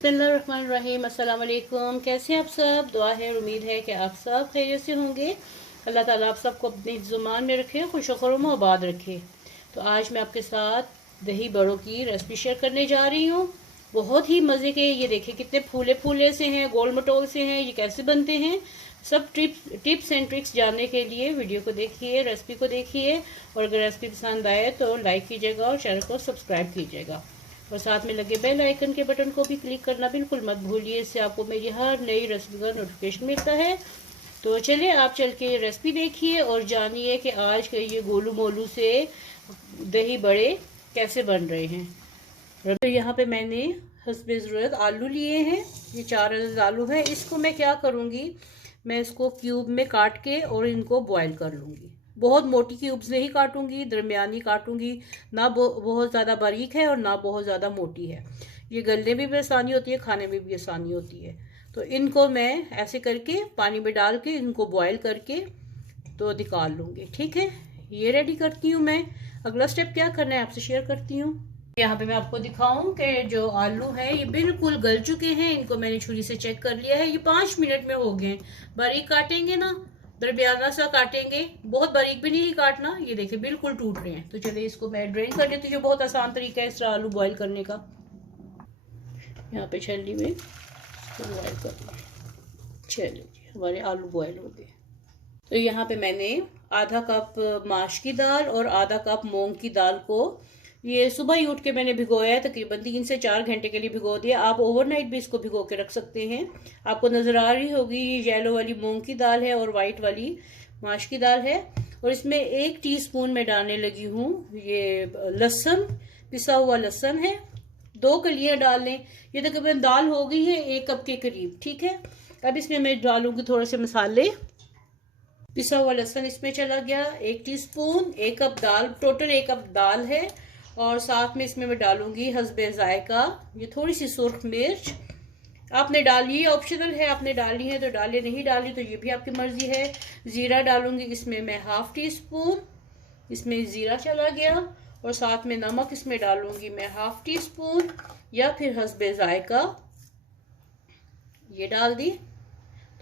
बिस्मिल्लाहिर्रहमानिर्रहीम। अस्सलाम वालेकुम। कैसे हैं आप सब? दुआ है, उम्मीद है कि आप सब खैरियत से होंगे। अल्लाह ताला आप सबको अपने ज़ुबान में रखे, खुश खुर्म आबाद रखे। तो आज मैं आपके साथ दही बड़ों की रेसिपी शेयर करने जा रही हूँ। बहुत ही मज़े के। ये देखिए कितने फूले फूले से हैं, गोल मटोल से हैं। ये कैसे बनते हैं, सब टिप्स एंड ट्रिक्स जानने के लिए वीडियो को देखिए, रेसिपी को देखिए। और अगर रेसिपी पसंद आए तो लाइक कीजिएगा और चैनल को सब्सक्राइब कीजिएगा और साथ में लगे बेल आइकन के बटन को भी क्लिक करना बिल्कुल मत भूलिए। इससे आपको मेरी हर नई रेसिपी का नोटिफिकेशन मिलता है। तो चलिए आप चल के रेसिपी देखिए और जानिए कि आज के ये गोलू मोलू से दही बड़े कैसे बन रहे हैं। तो यहाँ पे मैंने हस्बे ज़रूरत आलू लिए हैं। ये 4 अदद आलू है। इसको मैं क्या करूँगी, मैं इसको क्यूब में काट के और इनको बॉयल कर लूँगी। बहुत मोटी क्यूब्स नहीं काटूंगी, दरमियानी काटूंगी। ना बहुत ज़्यादा बारीक है और ना बहुत ज़्यादा मोटी है। ये गलने में भी आसानी होती है, खाने में भी आसानी होती है। तो इनको मैं ऐसे करके पानी में डाल के इनको बॉयल करके तो निकाल लूँगी। ठीक है, ये रेडी करती हूँ मैं। अगला स्टेप क्या करना है आपसे शेयर करती हूँ। यहाँ पे मैं आपको दिखाऊं कि जो आलू है ये बिल्कुल गल चुके हैं। इनको मैंने छुरी से चेक कर लिया है। ये 5 मिनट में हो गए। बारीक काटेंगे ना, दरमियाना सा काटेंगे, बहुत बारीक भी नहीं काटना। ये देखिए बिल्कुल टूट रहे हैं। तो चलिए इसको मैं ड्रेन कर लेती हूँ। जो बहुत आसान तरीका है इस तरह आलू बॉयल करने का। यहाँ पे छलनी में बॉयल कर लें। चलिए जी, हमारे आलू बॉयल हो गए। तो यहाँ पे मैंने आधा कप माश की दाल और आधा कप मूंग की दाल को ये सुबह ही उठ के मैंने भिगोया है। तकरीबन 3 से 4 घंटे के लिए भिगो दिया। आप ओवरनाइट भी इसको भिगो के रख सकते हैं। आपको नज़र आ रही होगी ये येलो वाली मूंग की दाल है और वाइट वाली माश की दाल है। और इसमें 1 टीस्पून में डालने लगी हूँ ये लहसुन, पिसा हुआ लहसुन है। 2 कलियां डाल लें। ये तकरीबन दाल हो गई है 1 कप के करीब। ठीक है, अब इसमें मैं डालूंगी थोड़े से मसाले। पिसा हुआ लहसुन इसमें चला गया 1 टीस्पून। 1 कप दाल, टोटल 1 कप दाल है। और साथ में इसमें मैं डालूंगी हस्बे जायका ये थोड़ी सी सुर्ख मिर्च। आपने डाली है, ऑप्शनल है, आपने डाली है तो डाले, नहीं डाली तो ये भी आपकी मर्जी है। जीरा डालूंगी इसमें मैं 1/2 टीस्पून। इसमें जीरा चला गया। और साथ में नमक इसमें डालूंगी मैं 1/2 टीस्पून या फिर हस्बे जायका ये डाल दी।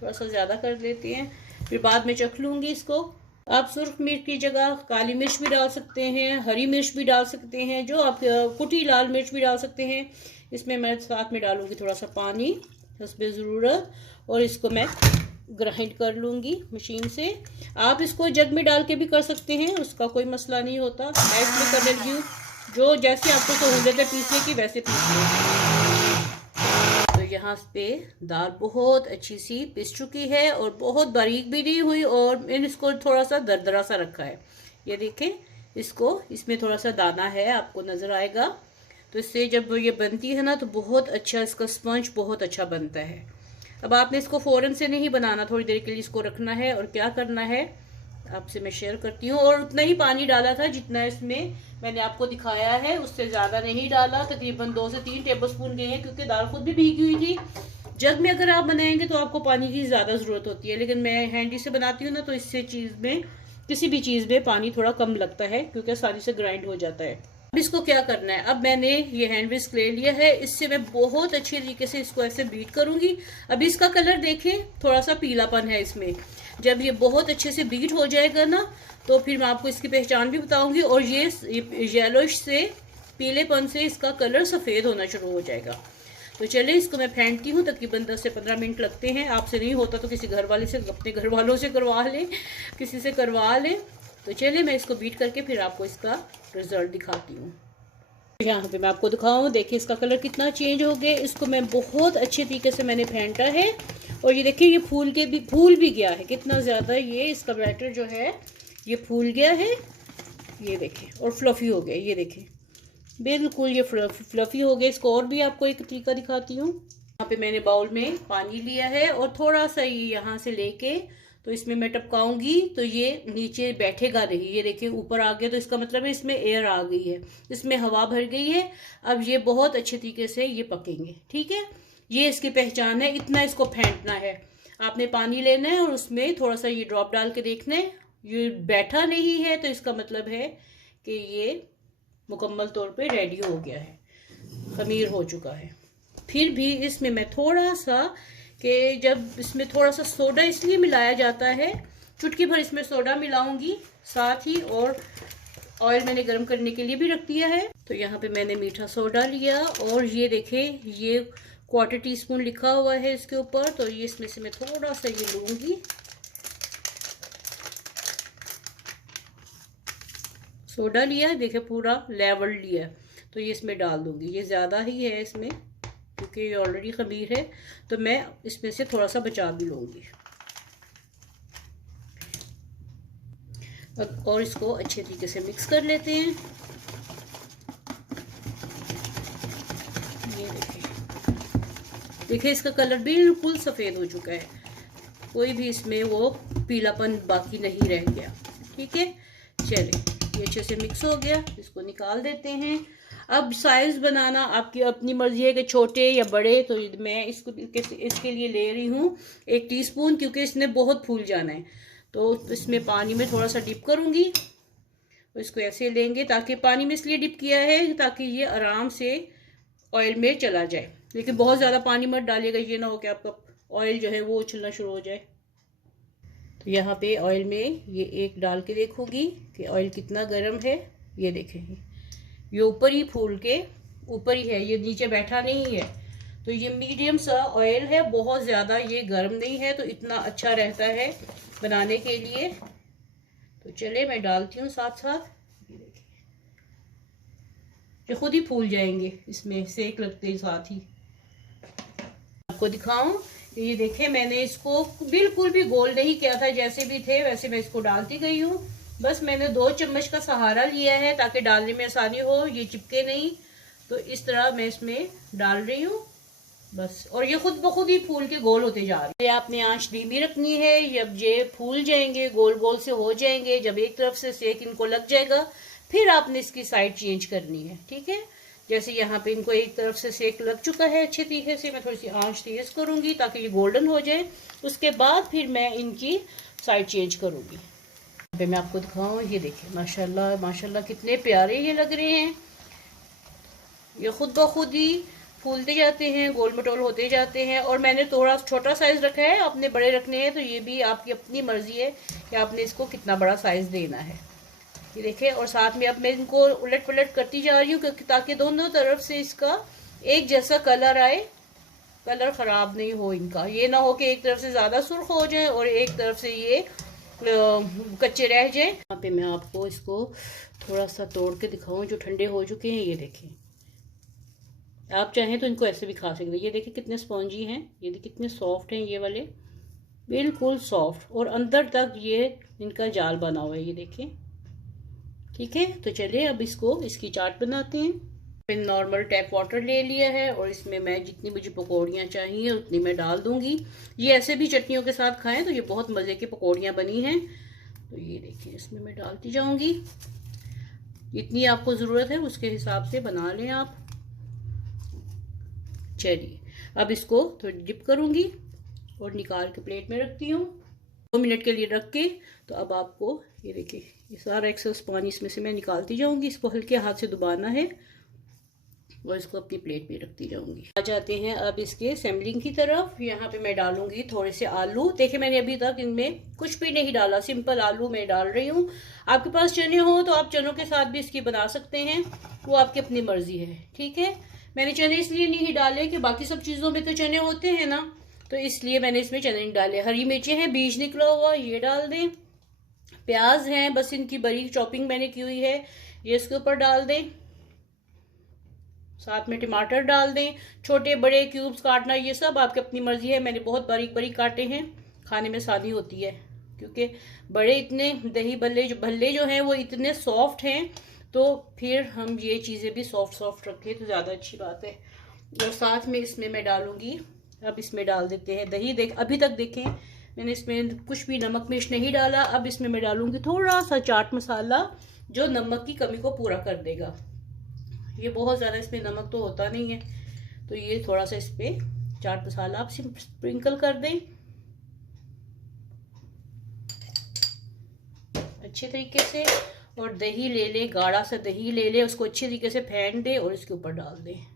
थोड़ा सा ज़्यादा कर देते हैं, फिर बाद में चख लूँगी इसको। आप सुर्ख मिर्च की जगह काली मिर्च भी डाल सकते हैं, हरी मिर्च भी डाल सकते हैं, जो आप कुटी लाल मिर्च भी डाल सकते हैं। इसमें मैं साथ में डालूँगी थोड़ा सा पानी हस्बे ज़रूरत और इसको मैं ग्राइंड कर लूँगी मशीन से। आप इसको जग में डाल के भी कर सकते हैं, उसका कोई मसला नहीं होता। मैं इसमें कर लेती हूँ, जो जैसे आपको सहूलत है पीसने की वैसे पीस लें। यहाँ पे दाल बहुत अच्छी सी पिस चुकी है और बहुत बारीक भी नहीं हुई और मैंने इसको थोड़ा सा दरदरा सा रखा है। ये देखें, इसको इसमें थोड़ा सा दाना है, आपको नज़र आएगा। तो इससे जब ये बनती है ना तो बहुत अच्छा इसका स्पंज बहुत अच्छा बनता है। अब आपने इसको फ़ौरन से नहीं बनाना, थोड़ी देर के लिए इसको रखना है। और क्या करना है आपसे मैं शेयर करती हूँ। और उतना ही पानी डाला था जितना इसमें मैंने आपको दिखाया है, उससे ज़्यादा नहीं डाला। तकरीबन 2 से 3 टेबलस्पून गए हैं क्योंकि दाल खुद भी भीगी हुई थी। जग में अगर आप बनाएंगे तो आपको पानी की ज़्यादा ज़रूरत होती है, लेकिन मैं हैंडी से बनाती हूँ ना तो इससे चीज़ में, किसी भी चीज़ में पानी थोड़ा कम लगता है क्योंकि आसानी से ग्राइंड हो जाता है। अब इसको क्या करना है, अब मैंने ये हैंड विस्क ले लिया है। इससे मैं बहुत अच्छी तरीके से इसको ऐसे बीट करूँगी। अभी इसका कलर देखें, थोड़ा सा पीलापन है इसमें। जब ये बहुत अच्छे से बीट हो जाएगा ना तो फिर मैं आपको इसकी पहचान भी बताऊंगी। और ये येलोइश से पीलेपन से इसका कलर सफ़ेद होना शुरू हो जाएगा। तो चलिए इसको मैं फेंटती हूँ। तकरीबन 10 से 15 मिनट लगते हैं। आपसे नहीं होता तो किसी घर वाले से, अपने घर वालों से करवा लें, किसी से करवा लें। तो चलिए मैं इसको बीट करके फिर आपको इसका रिजल्ट दिखाती हूँ। यहाँ पे मैं आपको दिखाऊँ, देखिए इसका कलर कितना चेंज हो गया। इसको मैं बहुत अच्छे तरीके से मैंने फेंटा है। और ये देखिए ये फूल भी गया है कितना ज़्यादा। ये इसका बैटर जो है ये फूल गया है, ये देखिए, और फ्लफ़ी हो गया। ये देखिए बिल्कुल ये फ्लफ़ी हो गया। इसको और भी आपको एक तरीका दिखाती हूँ। यहाँ पे मैंने बाउल में पानी लिया है और थोड़ा सा ये यहाँ से लेके तो इसमें मैं टपकाऊंगी तो ये नीचे बैठेगा नहीं। ये देखिए ऊपर आ गया तो इसका मतलब है इसमें एयर आ गई है, इसमें हवा भर गई है। अब ये बहुत अच्छे तरीके से ये पकेंगे। ठीक है, ये इसकी पहचान है। इतना इसको फेंटना है। आपने पानी लेना है और उसमें थोड़ा सा ये ड्रॉप डाल के देखना है। ये बैठा नहीं है तो इसका मतलब है कि ये मुकम्मल तौर पे रेडी हो गया है, खमीर हो चुका है। फिर भी इसमें मैं थोड़ा सा, कि जब इसमें थोड़ा सा सोडा इसलिए मिलाया जाता है, चुटकी भर इसमें सोडा मिलाऊंगी साथ ही, और ऑयल मैंने गर्म करने के लिए भी रख दिया है। तो यहाँ पे मैंने मीठा सोडा लिया, और ये देखें, ये 1/4 टीस्पून लिखा हुआ है इसके ऊपर। तो ये इसमें से मैं थोड़ा सा ये लूँगी, सोडा लिया, देखे पूरा लेवल लिया, तो ये इसमें डाल दूँगी। ये ज़्यादा ही है इसमें, क्योंकि ये ऑलरेडी खमीर है, तो मैं इसमें से थोड़ा सा बचा भी लूँगी। और इसको अच्छे तरीके से मिक्स कर लेते हैं। ये देखिए इसका कलर बिल्कुल सफ़ेद हो चुका है, कोई भी इसमें वो पीलापन बाकी नहीं रह गया। ठीक है, चलिए ये अच्छे से मिक्स हो गया, इसको निकाल देते हैं। अब साइज़ बनाना आपकी अपनी मर्जी है कि छोटे या बड़े, तो मैं इसके लिए ले रही हूँ 1 टीस्पून, क्योंकि इसने बहुत फूल जाना है। तो इसमें पानी में थोड़ा सा डिप करूँगी, तो इसको ऐसे लेंगे, ताकि पानी में इसलिए डिप किया है ताकि ये आराम से ऑयल में चला जाए। लेकिन बहुत ज़्यादा पानी मत डालिएगा, ये ना हो कि आपका ऑयल जो है वो उछलना शुरू हो जाए। तो यहाँ पे ऑयल में ये एक डाल के देखूँगी कि ऑयल कितना गर्म है। ये देखें, ये ऊपर ही फूल के ऊपर ही है, ये नीचे बैठा नहीं है। तो ये मीडियम सा ऑयल है, बहुत ज़्यादा ये गर्म नहीं है, तो इतना अच्छा रहता है बनाने के लिए। तो चले मैं डालती हूँ साथ साथ। ये देखिए, ये खुद ही फूल जाएंगे इसमें सेक लगते ही साथ ही। आपको दिखाऊं, ये देखें, मैंने इसको बिल्कुल भी गोल नहीं किया था, जैसे भी थे वैसे मैं इसको डालती गई हूँ। बस मैंने 2 चम्मच का सहारा लिया है ताकि डालने में आसानी हो, ये चिपके नहीं। तो इस तरह मैं इसमें डाल रही हूँ बस, और ये खुद ब खुद ही फूल के गोल होते जा रहे हैं। आपने आंच धीमी रखनी है, जब ये फूल जाएंगे, गोल गोल से हो जाएंगे, जब एक तरफ से सेक इनको लग जाएगा, फिर आपने इसकी साइड चेंज करनी है। ठीक है, जैसे यहाँ पे इनको एक तरफ से सेक लग चुका है अच्छे तरीके से, मैं थोड़ी सी आंच तेज करूंगी ताकि ये गोल्डन हो जाए। उसके बाद फिर मैं इनकी साइड चेंज करूंगी। यहाँ पे मैं आपको दिखाऊं, ये देखिए माशाल्लाह माशाल्लाह कितने प्यारे ये लग रहे हैं। ये खुद ब खुद ही फूलते जाते हैं, गोल मटोल होते जाते हैं। और मैंने थोड़ा छोटा साइज रखा है, अपने बड़े रखने हैं तो ये भी आपकी अपनी मर्जी है कि आपने इसको कितना बड़ा साइज देना है। ये देखें, और साथ में अब मैं इनको उलट पलट करती जा रही हूँ, क्योंकि ताकि दोनों तरफ से इसका एक जैसा कलर आए, कलर खराब नहीं हो इनका। ये ना हो कि एक तरफ से ज़्यादा सुर्ख हो जाए और एक तरफ से ये कच्चे रह जाए। यहाँ पे मैं आपको इसको थोड़ा सा तोड़ के दिखाऊं, जो ठंडे हो चुके हैं। ये देखें, आप चाहें तो इनको ऐसे भी खा सकते हैं। ये देखिए कितने स्पॉन्जी हैं, ये देखिए कितने सॉफ्ट हैं, ये वाले बिल्कुल सॉफ्ट, और अंदर तक ये इनका जाल बना हुआ है। ये देखिए, ठीक है। तो चलिए अब इसकी चाट बनाते हैं। मैंने नॉर्मल टैप वाटर ले लिया है, और इसमें मैं जितनी मुझे पकौड़ियाँ चाहिए उतनी मैं डाल दूंगी। ये ऐसे भी चटनियों के साथ खाएं तो ये बहुत मज़े की पकौड़ियाँ बनी हैं। तो ये देखिए, इसमें मैं डालती जाऊंगी, जितनी आपको ज़रूरत है उसके हिसाब से बना लें आप। चलिए अब इसको थोड़ी डिप करूंगी और निकाल के प्लेट में रखती हूँ 2 मिनट के लिए रख के। तो अब आपको ये देखिए, ये सारा एक्सेस पानी इसमें से मैं निकालती जाऊंगी। इसको हल्के हाथ से दबाना है और इसको अपनी प्लेट में रखती जाऊंगी। आ जाते हैं अब इसके सैम्पलिंग की तरफ। यहाँ पे मैं डालूंगी थोड़े से आलू। देखिए मैंने अभी तक इनमें कुछ भी नहीं डाला, सिंपल आलू मैं डाल रही हूँ। आपके पास चने हो तो आप चनों के साथ भी इसकी बना सकते हैं, वो आपकी अपनी मर्जी है। ठीक है, मैंने चने इसलिए नहीं डाले कि बाकी सब चीज़ों में तो चने होते हैं ना, तो इसलिए मैंने इसमें चने नहीं डाले। हरी मिर्ची हैं, बीज निकला हुआ, ये डाल दें। प्याज हैं, बस इनकी बारीक चॉपिंग मैंने की हुई है, ये इसके ऊपर डाल दें। साथ में टमाटर डाल दें, छोटे बड़े क्यूब्स काटना ये सब आपकी अपनी मर्जी है। मैंने बहुत बारीक बारीक काटे हैं, खाने में आसानी होती है, क्योंकि बड़े इतने दही भल्ले जो हैं वो इतने सॉफ्ट हैं, तो फिर हम ये चीज़ें भी सॉफ्ट रखें तो ज़्यादा अच्छी बात है। और साथ में इसमें मैं डालूंगी, अब इसमें डाल देते हैं दही। अभी तक देखें मैंने इसमें कुछ भी नमक मिर्च नहीं डाला। अब इसमें मैं डालूंगी थोड़ा सा चाट मसाला, जो नमक की कमी को पूरा कर देगा। ये बहुत ज़्यादा इसमें नमक तो होता नहीं है, तो ये थोड़ा सा इस पर चाट मसाला आप स्प्रिंकल कर दें अच्छे तरीके से। और दही ले लें, गाढ़ा सा दही ले लें, उसको अच्छे तरीके से फेंट दें और इसके ऊपर डाल दें।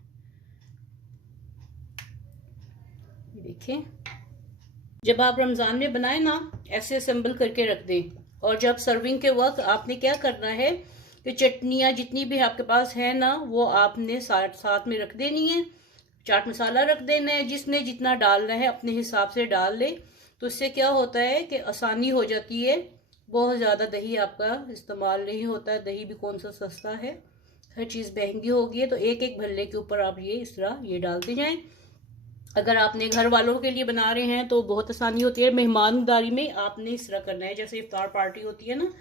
देखिए, जब आप रमज़ान में बनाए ना, ऐसे असेंबल करके रख दें। और जब सर्विंग के वक्त आपने क्या करना है कि चटनियाँ जितनी भी आपके पास है ना, वो आपने साथ में रख देनी है। चाट मसाला रख देना है, जिसने जितना डालना है अपने हिसाब से डाल ले। तो इससे क्या होता है कि आसानी हो जाती है, बहुत ज़्यादा दही आपका इस्तेमाल नहीं होता है। दही भी कौन सा सस्ता है, हर चीज़ महंगी हो गई है। तो एक एक भल्ले के ऊपर आप ये इस तरह ये डालते जाएं। अगर आपने घर वालों के लिए बना रहे हैं तो बहुत आसानी होती है। मेहमानदारी में आपने इस तरह करना है, जैसे इफ्तार पार्टी होती है ना,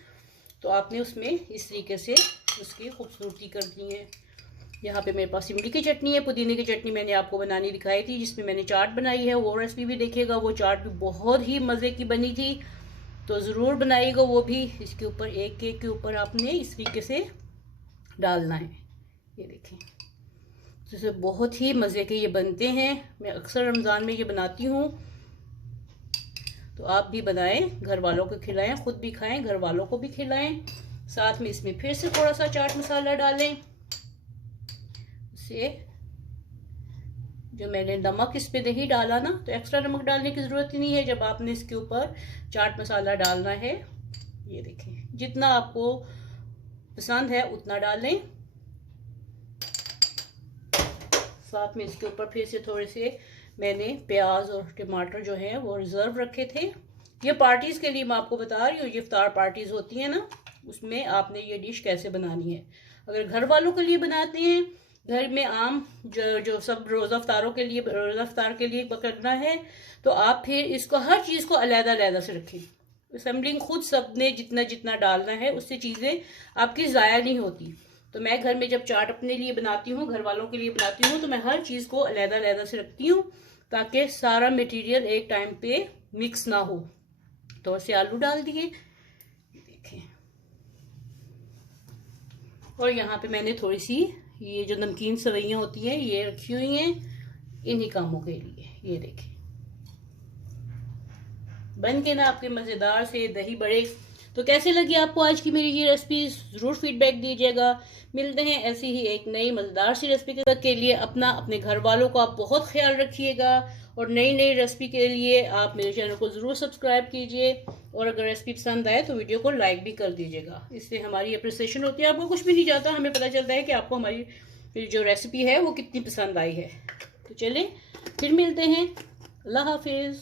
तो आपने उसमें इस तरीके से उसकी खूबसूरती करनी है। यहाँ पे मेरे पास इमली की चटनी है, पुदीने की चटनी मैंने आपको बनानी दिखाई थी, जिसमें मैंने चाट बनाई है। वो रेसिपी भी देखिएगा, वो चाट भी बहुत ही मज़े की बनी थी, तो ज़रूर बनाइएगा वो भी। इसके ऊपर एक केक के ऊपर आपने इस तरीके से डालना है। ये देखें, जैसे बहुत ही मज़े के ये बनते हैं। मैं अक्सर रमज़ान में ये बनाती हूँ, तो आप भी बनाएं, घर वालों को खिलाएं, खुद भी खाएं, घर वालों को भी खिलाएं। साथ में इसमें फिर से थोड़ा सा चाट मसाला डालें। से जो मैंने नमक इस पे नहीं डाला ना, तो एक्स्ट्रा नमक डालने की ज़रूरत ही नहीं है जब आपने इसके ऊपर चाट मसाला डालना है। ये देखें, जितना आपको पसंद है उतना डालें। साथ में इसके ऊपर फिर से थोड़े से मैंने प्याज और टमाटर जो है वो रिजर्व रखे थे। ये पार्टीज़ के लिए मैं आपको बता रही हूँ, ये इफ्तार पार्टीज़ होती है ना, उसमें आपने ये डिश कैसे बनानी है। अगर घर वालों के लिए बनाते हैं, घर में आम जो सब रोज़ा इफ्तारों के लिए, रोज़ा इफ्तार के लिए पकड़ना है, तो आप फिर इसको हर चीज़ को अलग-अलग से रखें। असेंबलिंग खुद सब ने जितना जितना डालना है, उससे चीज़ें आपकी ज़ाया नहीं होती। तो मैं घर में जब चाट अपने लिए बनाती हूँ, घर वालों के लिए बनाती हूँ, तो मैं हर चीज़ को अलग-अलग से रखती हूँ, ताकि सारा मटेरियल एक टाइम पे मिक्स ना हो। तो ऐसे आलू डाल दिए, देखें। और यहाँ पे मैंने थोड़ी सी ये जो नमकीन सवैयाँ होती हैं ये रखी हुई हैं इन्हीं कामों के लिए। ये देखें, बन के ना आपके मज़ेदार से दही बड़े। तो कैसे लगी आपको आज की मेरी ये रेसिपी, ज़रूर फीडबैक दीजिएगा। मिलते हैं ऐसी ही एक नई मज़ेदार सी रेसिपी के लिए। अपने घर वालों का आप बहुत ख्याल रखिएगा, और नई नई रेसिपी के लिए आप मेरे चैनल को ज़रूर सब्सक्राइब कीजिए। और अगर रेसिपी पसंद आए तो वीडियो को लाइक भी कर दीजिएगा, इससे हमारी अप्रिसिएशन होती है। आपको कुछ भी नहीं जाता, हमें पता चलता है कि आपको हमारी जो रेसिपी है वो कितनी पसंद आई है। तो चलें, फिर मिलते हैं। अल्लाह हाफिज़।